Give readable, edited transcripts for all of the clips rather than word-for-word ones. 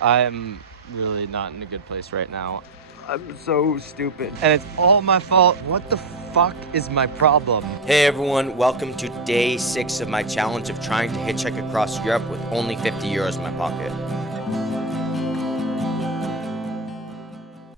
I'm really not in a good place right now. I'm so stupid. And it's all my fault. What the fuck is my problem? Hey everyone, welcome to day 6 of my challenge of trying to hitchhike across Europe with only 50 euros in my pocket.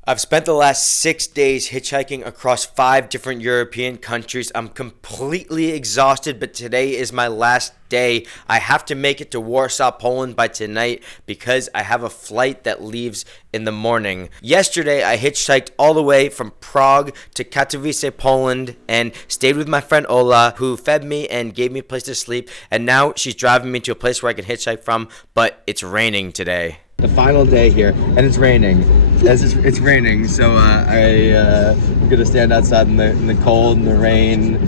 I've spent the last 6 days hitchhiking across 5 different European countries. I'm completely exhausted, but today is my last day. I have to make it to Warsaw, Poland by tonight because I have a flight that leaves in the morning. Yesterday, I hitchhiked all the way from Prague to Katowice, Poland, and stayed with my friend Ola, who fed me and gave me a place to sleep. And now she's driving me to a place where I can hitchhike from, but it's raining today. The final day here, and it's raining. It's raining, so I'm gonna stand outside in the cold and the rain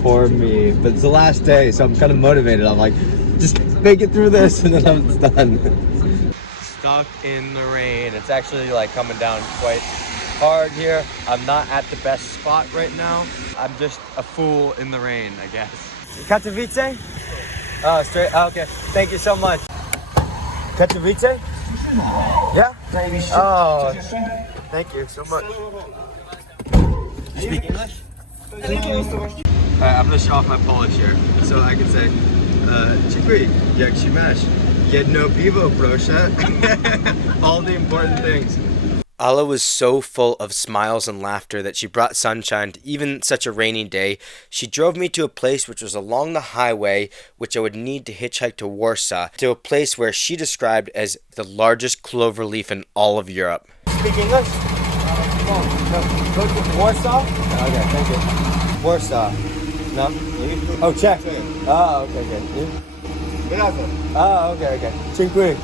for me. But it's the last day, so I'm kind of motivated. I'm like, just make it through this, and then I'm done. Stuck in the rain. It's actually like coming down quite hard here. I'm not at the best spot right now. I'm just a fool in the rain, I guess. Katowice? Oh, straight. Oh, okay. Thank you so much. Katowice? Yeah? Oh, thank you so much. You speak English? Alright, I'm gonna show off my Polish here. So I can say, dziękuję, jak się masz? Jedno piwo, proszę. All the important things. Ala was so full of smiles and laughter that she brought sunshine to even such a rainy day. She drove me to a place which was along the highway, which I would need to hitchhike to Warsaw, to a place where she described as the largest clover leaf in all of Europe. Speak English? No. Go to Warsaw? Okay, thank you. Warsaw. No? Oh, Czech. Oh, okay. Oh, okay. Dziękuję.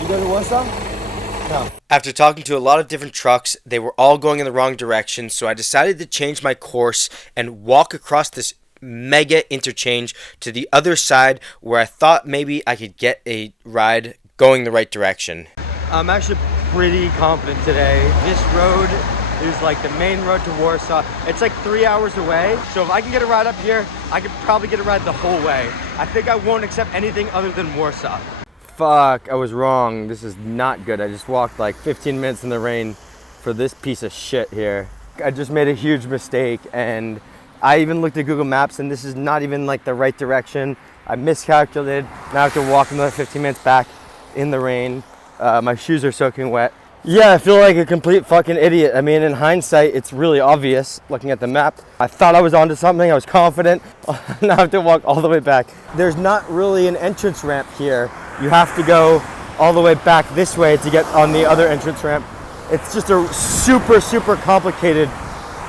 You go to Warsaw? No. After talking to a lot of different trucks, they were all going in the wrong direction, so I decided to change my course and walk across this mega interchange to the other side where I thought maybe I could get a ride going the right direction. I'm actually pretty confident today. This road is like the main road to Warsaw. It's like 3 hours away, so if I can get a ride up here, I could probably get a ride the whole way. I think I won't accept anything other than Warsaw. Fuck, I was wrong. This is not good. I just walked like 15 minutes in the rain for this piece of shit here. I just made a huge mistake, and I even looked at Google Maps, and this is not even like the right direction. I miscalculated. Now I have to walk another 15 minutes back in the rain. My shoes are soaking wet. Yeah, I feel like a complete fucking idiot. I mean, in hindsight, it's really obvious looking at the map. I thought I was onto something. I was confident. Now I have to walk all the way back. There's not really an entrance ramp here. You have to go all the way back this way to get on the other entrance ramp. It's just a super complicated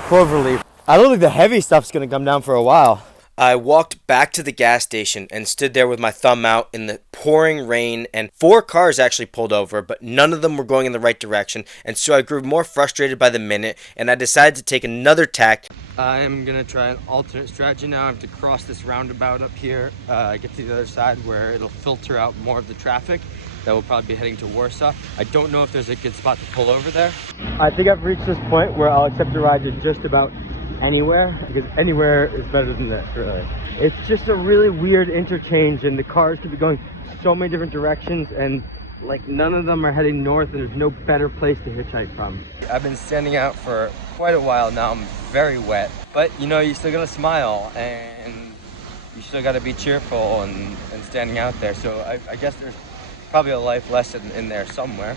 cloverleaf. I don't think the heavy stuff's gonna come down for a while. I walked back to the gas station and stood there with my thumb out in the pouring rain, and 4 cars actually pulled over, but none of them were going in the right direction, and so I grew more frustrated by the minute, and I decided to take another tack. I'm gonna try an alternate strategy now. I have to cross this roundabout up here, get to the other side where it'll filter out more of the traffic that will probably be heading to Warsaw. I don't know if there's a good spot to pull over there. I think I've reached this point where I'll accept a ride to just about anywhere, because anywhere is better than this, really. It's just a really weird interchange, and the cars could be going so many different directions, and like none of them are heading north, and there's no better place to hitchhike from. I've been standing out for quite a while now. I'm very wet, but you know, you still gotta smile, and you still gotta be cheerful and standing out there. So I guess there's probably a life lesson in there somewhere.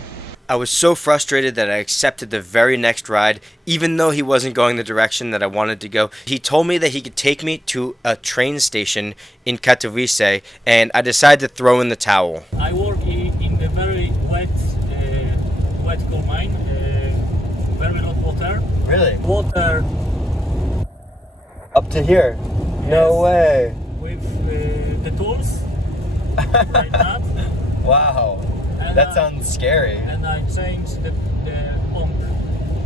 I was so frustrated that I accepted the very next ride, even though he wasn't going the direction that I wanted to go. He told me that he could take me to a train station in Katowice, and I decided to throw in the towel. I work in the very wet coal mine, very lot water. Really? Water Up to here? No way. with the tools, like that. Wow. And That sounds scary. And I changed the pump.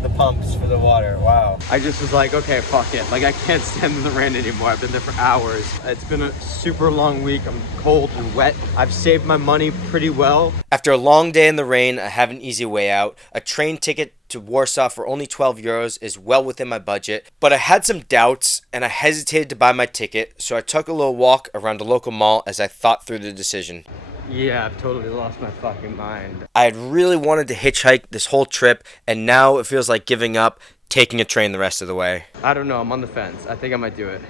The pumps for the water. Wow. I just was like, okay, fuck it. Like, I can't stand in the rain anymore. I've been there for hours. It's been a super long week. I'm cold and wet. I've saved my money pretty well. After a long day in the rain, I have an easy way out. A train ticket to Warsaw for only 12 euros is well within my budget, but I had some doubts and I hesitated to buy my ticket, so I took a little walk around the local mall as I thought through the decision. Yeah, I've totally lost my fucking mind. I had really wanted to hitchhike this whole trip, and now it feels like giving up, taking a train the rest of the way. I don't know, I'm on the fence. I think I might do it.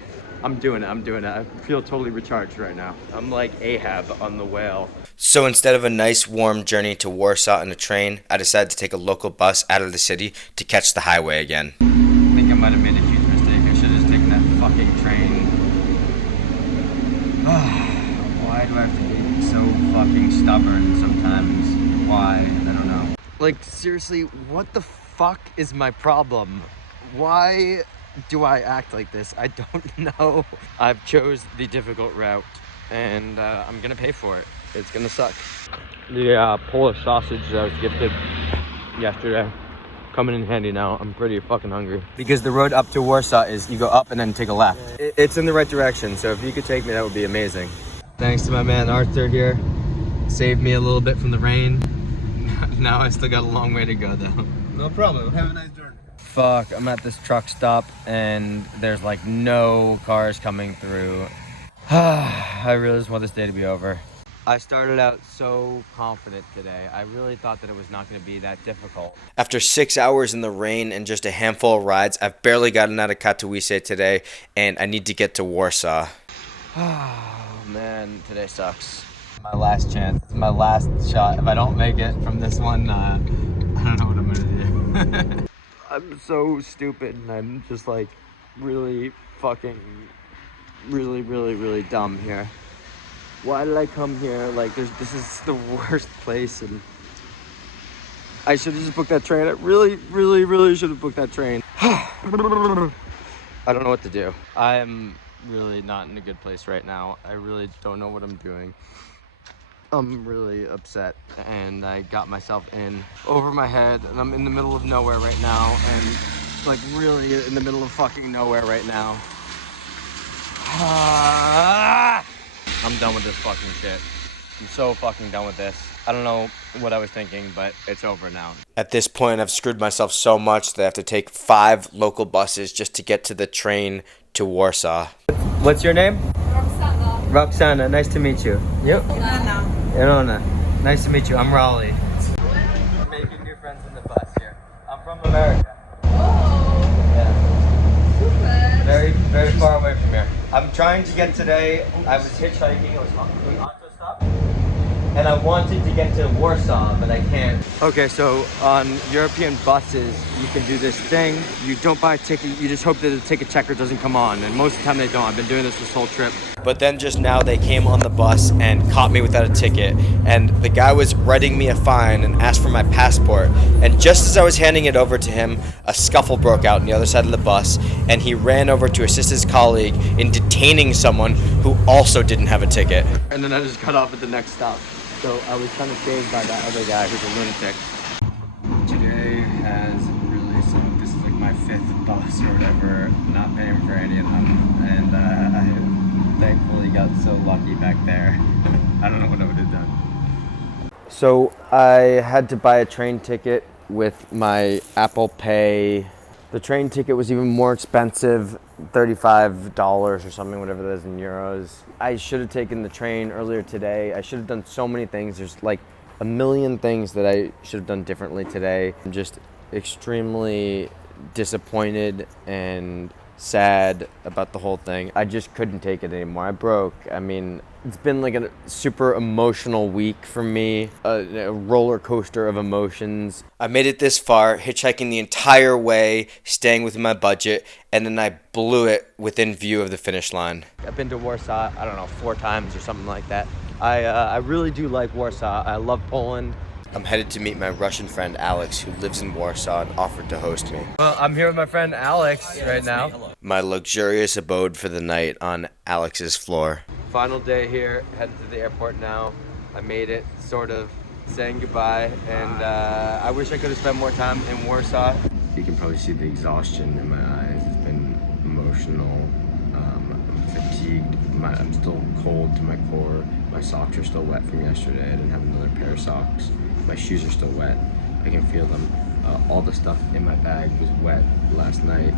I'm doing it. I feel totally recharged right now. I'm like Ahab on the whale. So instead of a nice warm journey to Warsaw in a train, I decided to take a local bus out of the city to catch the highway again. I think I might have made a huge mistake. I should have just taken that fucking train. Why do I have to be so fucking stubborn sometimes? Why? I don't know. Like, seriously, what the fuck is my problem? Why do I act like this? I don't know. I've chose the difficult route, and I'm gonna pay for it. It's gonna suck. The Polish sausage that I was gifted yesterday, coming in handy now. I'm pretty fucking hungry. Because the road up to Warsaw is you go up and then take a left. It's in the right direction, so if you could take me, that would be amazing. Thanks to my man Arthur here. Saved me a little bit from the rain. Now I still got a long way to go though. No problem. Have a nice journey. Fuck, I'm at this truck stop and there's like no cars coming through. I really just want this day to be over. I started out so confident today. I really thought that it was not going to be that difficult. After 6 hours in the rain and just a handful of rides, I've barely gotten out of Katowice today, and I need to get to Warsaw. Oh man, today sucks. My last chance. It's my last shot. If I don't make it from this one, I don't know what I'm going to do. I'm so stupid, and I'm just like really fucking really dumb here. Why did I come here? Like, this is the worst place, and I should have just booked that train. I really should have booked that train. I don't know what to do. I am really not in a good place right now. I really don't know what I'm doing. I'm really upset, and I got myself in over my head, and I'm in the middle of nowhere right now, and like really in the middle of fucking nowhere right now. I'm done with this fucking shit. I'm so fucking done with this. I don't know what I was thinking, but it's over now. At this point, I've screwed myself so much that I have to take 5 local buses just to get to the train to Warsaw. What's your name? Roxana. Roxana, nice to meet you. Yep. Ilana. Ilona, nice to meet you. I'm Raleigh. I'm making new friends in the bus here. I'm from America. Oh, Yeah. super. Very far away from here. I'm trying to get today. I was hitchhiking. I was doing auto stop, and I wanted to get to Warsaw, but I can't. Okay, so on European buses, you can do this thing. You don't buy a ticket. You just hope that the ticket checker doesn't come on, and most of the time they don't. I've been doing this whole trip. But then just now they came on the bus and caught me without a ticket, and the guy was writing me a fine and asked for my passport, and just as I was handing it over to him, a scuffle broke out on the other side of the bus, and he ran over to assist his colleague in detaining someone who also didn't have a ticket. And then I just got off at the next stop. So I was kind of saved by that other guy who's a lunatic. Today has really sucked. This is like my 5th bus or whatever, not paying for any of them. And I thankfully got so lucky back there. I don't know what I would have done. So I had to buy a train ticket with my Apple Pay. The train ticket was even more expensive, $35 or something, whatever that is in euros. I should have taken the train earlier today. I should have done so many things. There's like a million things that I should have done differently today. I'm just extremely disappointed and sad about the whole thing. I just couldn't take it anymore. I broke. I mean, it's been like a super emotional week for me, a roller coaster of emotions. I made it this far, hitchhiking the entire way, staying within my budget, and then I blew it within view of the finish line. I've been to Warsaw, I don't know, 4 times or something like that. I really do like Warsaw. I love Poland. I'm headed to meet my Russian friend Alex, who lives in Warsaw and offered to host me. Well, I'm here with my friend Alex right now. My luxurious abode for the night on Alex's floor. Final day here, headed to the airport now. I made it, sort of, saying goodbye, and I wish I could have spent more time in Warsaw. You can probably see the exhaustion in my eyes. It's been emotional. I'm fatigued. I'm still cold to my core. My socks are still wet from yesterday. I didn't have another pair of socks. My shoes are still wet. I can feel them. All the stuff in my bag was wet last night.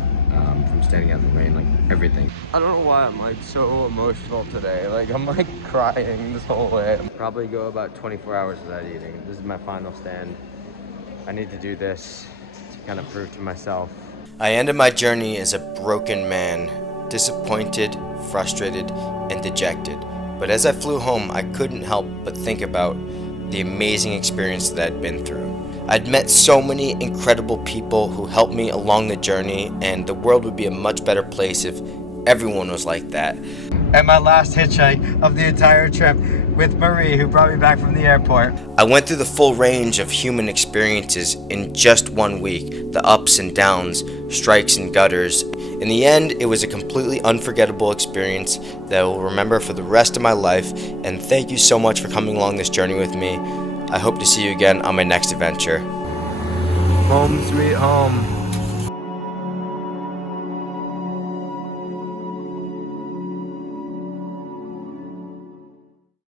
from standing out in the rain, like everything. I don't know why I'm like so emotional today. Like I'm like crying this whole way. I'll probably go about 24 hours without eating. This is my final stand. I need to do this to kind of prove to myself. I ended my journey as a broken man, disappointed, frustrated, and dejected. But as I flew home, I couldn't help but think about the amazing experience that I'd been through. I'd met so many incredible people who helped me along the journey, and the world would be a much better place if everyone was like that. And my last hitchhike of the entire trip with Marie, who brought me back from the airport. I went through the full range of human experiences in just 1 week, the ups and downs, strikes and gutters. In the end, it was a completely unforgettable experience that I will remember for the rest of my life, and thank you so much for coming along this journey with me. I hope to see you again on my next adventure. Home sweet home.